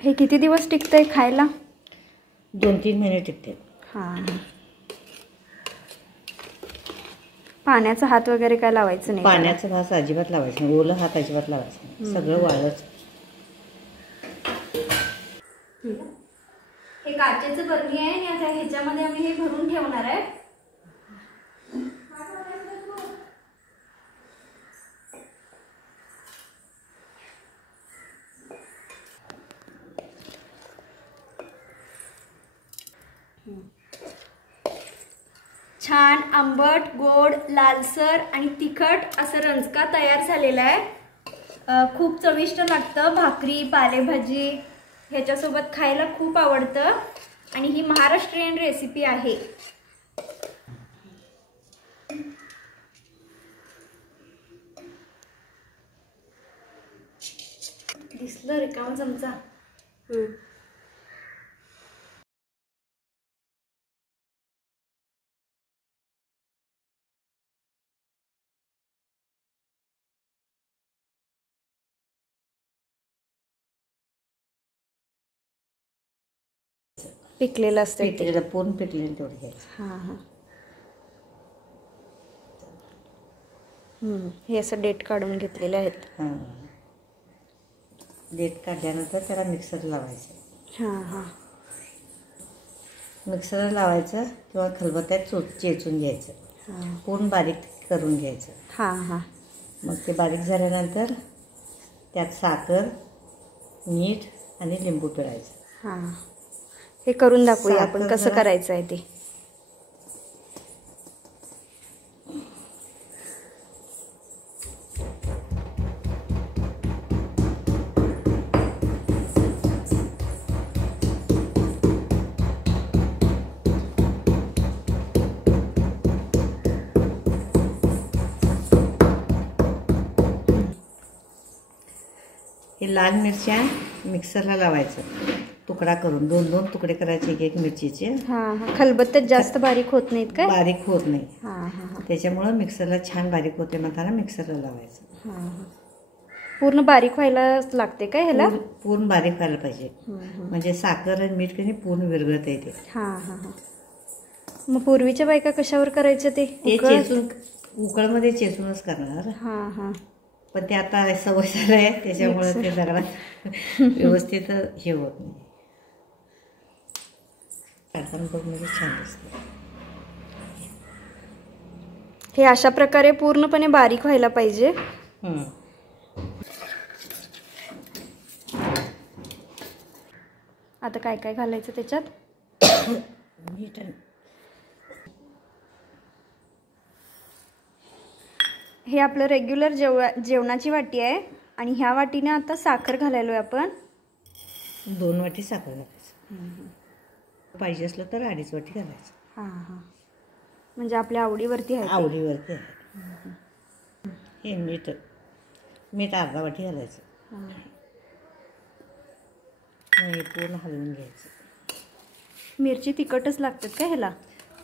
हे किती दिवस टिकतंय खायला? 2-3 महिने टिकते. हां. पाण्याचा हात वगैरे काय लावायचं नाही? पाण्याचा भास अजिबात लावायचं नाही, ओलं हात अजिबात लावायचं नाही, सगळं वाळच. हे काचेचं बरणी आहे आणि आता ह्याच्यामध्ये आम्ही हे भरून ठेवणार आहे. छान आंबट, गोड, लालसर आणि तिखट असं रंजका तयार झालेला आहे. खूप चविष्ट लागतं. भाकरी, पालेभाजी ह्याच्यासोबत खायला खूप आवडतं आणि ही महाराष्ट्रीयन रेसिपी आहे. दिसलं रिकामा चमचा. पिकलेलं असतं. पिकलेलं पूर्ण पिकलेलं तेवढं घ्यायचं. हां हां. हे असं डेट काढून घेतलेले आहेत. हां, डेट काढल्यानंतर त्याला मिक्सर लावायचं. हां हां. मिक्सरला लावायचं किंवा खलबत्त्यात चेचून घ्यायचं. पूर्ण बारीक करून घ्यायचं. हां हां. मग ते बारीक झाल्यानंतर त्यात साखर, मीठ आणि लिंबू पिळायचं. हां, हे करून दाखवूया आपण कसं करायचं आहे ते. हे लाल मिरच्या मिक्सरला लावायचं, तुकडा करून 2-2 तुकडे करायचे एक मिरचीचे. हां हां. खलबत्त्यात जास्त बारीक होत नाहीत काय? बारीक होत नाही. हां हां. त्याच्यामुळं मिक्सरला छान बारीक होते म्हणताना मिक्सरला लावायचं. हां हां. पूर्ण बारीक व्हायला लागते काय ह्याला? पूर्ण बारीक व्हायला पाहिजे, म्हणजे साखर आणि मीठ कधी पूर्ण विरघळत येते. हां हां हां. मग पूर्वीच्या बायका कशावर करायचं ते? चेचून, उकळमध्ये चेचूनच करणार. हां हां. पण ते आता सवय झालं आहे त्याच्यामुळे ते सगळं व्यवस्थित हे होत नाही. काढताना बघ म्हणजे छान दिसतं. हे अशा प्रकारे पूर्णपणे बारीक व्हायला पाहिजे. आता काय काय घालायचं त्याच्यात? मीठ. हे आपलं रेग्युलर जेवणाची वाटी आहे आणि ह्या वाटीने आता साखर घालायलोय आपण. 2 वाटी साखर घालायचं. पाहिजे असलं तर 2.5 वाटी घालायचं. हां हां. म्हणजे आपल्या आवडीवरती आहे. आवडीवरती आहे. हे मीठ 1/2 वाटी घालायचं. हे पूर्ण हलवून घ्यायचं. मिरची तिखटच लागतात का ह्याला?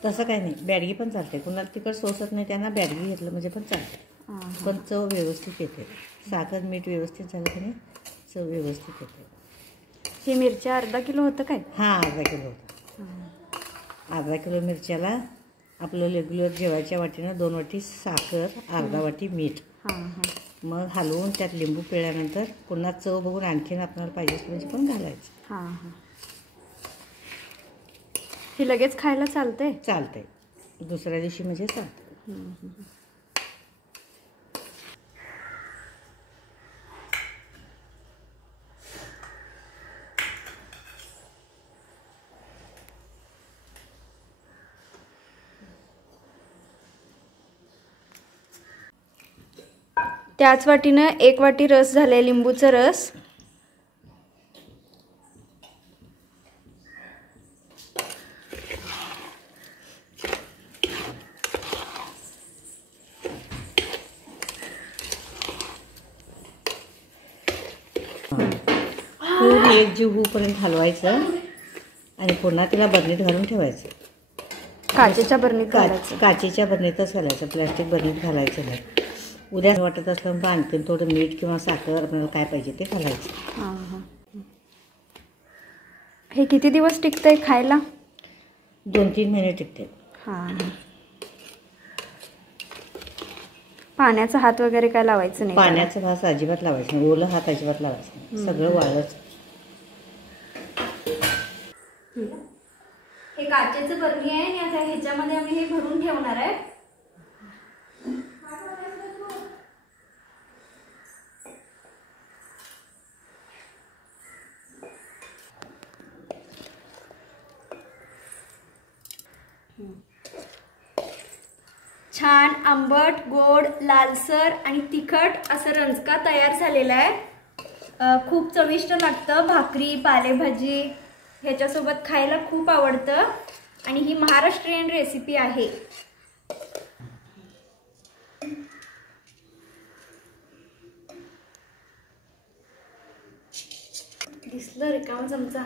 तसं काही नाही, बॅडगी पण चालते. कुणाला तिखट सोसत नाही त्यांना बॅडगी घेतलं म्हणजे पण चालते. पण चव व्यवस्थित येते. साखर मीठ व्यवस्थित झालं की नाही चव व्यवस्थित येते. हे मिरच्या अर्धा किलो होतं काय? हां, अर्धा किलो होतं. अर्धा किलो मिरच्याला आपलं रेग्युलर जेवायच्या वाटीनं 2 वाटी साखर, अर्धा वाटी मीठ. मग हलवून त्यात लिंबू पिळल्यानंतर पुन्हा चव बघून आणखीन आपल्याला पाहिजे म्हणजे पण घालायचं. हां हां. हे लगेच खायला चालतंय? चालतंय, दुसऱ्या दिवशी म्हणजे चालतं. त्याच वाटीनं 1 वाटी रस झालाय, लिंबूचा रस. पूर्ण एकजीव होईपर्यंत हलवायचं आणि पुन्हा तिला बरणीत घालून ठेवायचं. काचेच्या बरणीत घालायचं? काचेच्या बरणीतच घालायचं, प्लॅस्टिक बरणीत घालायचं नाही. उद्या वाटत असलं तर आणखीन थोडं मीठ किंवा साखर आपल्याला काय पाहिजे ते घालायचं. हे किती दिवस टिकतंय खायला? 2-3 महिने टिकते. हां. पाण्याचा हात वगैरे काय लावायचं नाही? पाण्याचा भास अजिबात लावायचं नाही, ओलं हात अजिबात लावायचं नाही, सगळं वाळच. हे काचेचं बरणी आहे आणि आता ह्याच्यामध्ये आम्ही हे भरून ठेवणार आहे. छान आंबट, गोड, लालसर आणि तिखट असं रंजका तयार झालेला आहे. खूप चविष्ट लागतं. भाकरी, पालेभाजी ह्याच्यासोबत खायला खूप आवडतं आणि ही महाराष्ट्रीयन रेसिपी आहे. दिसलं रिकामा चमचा.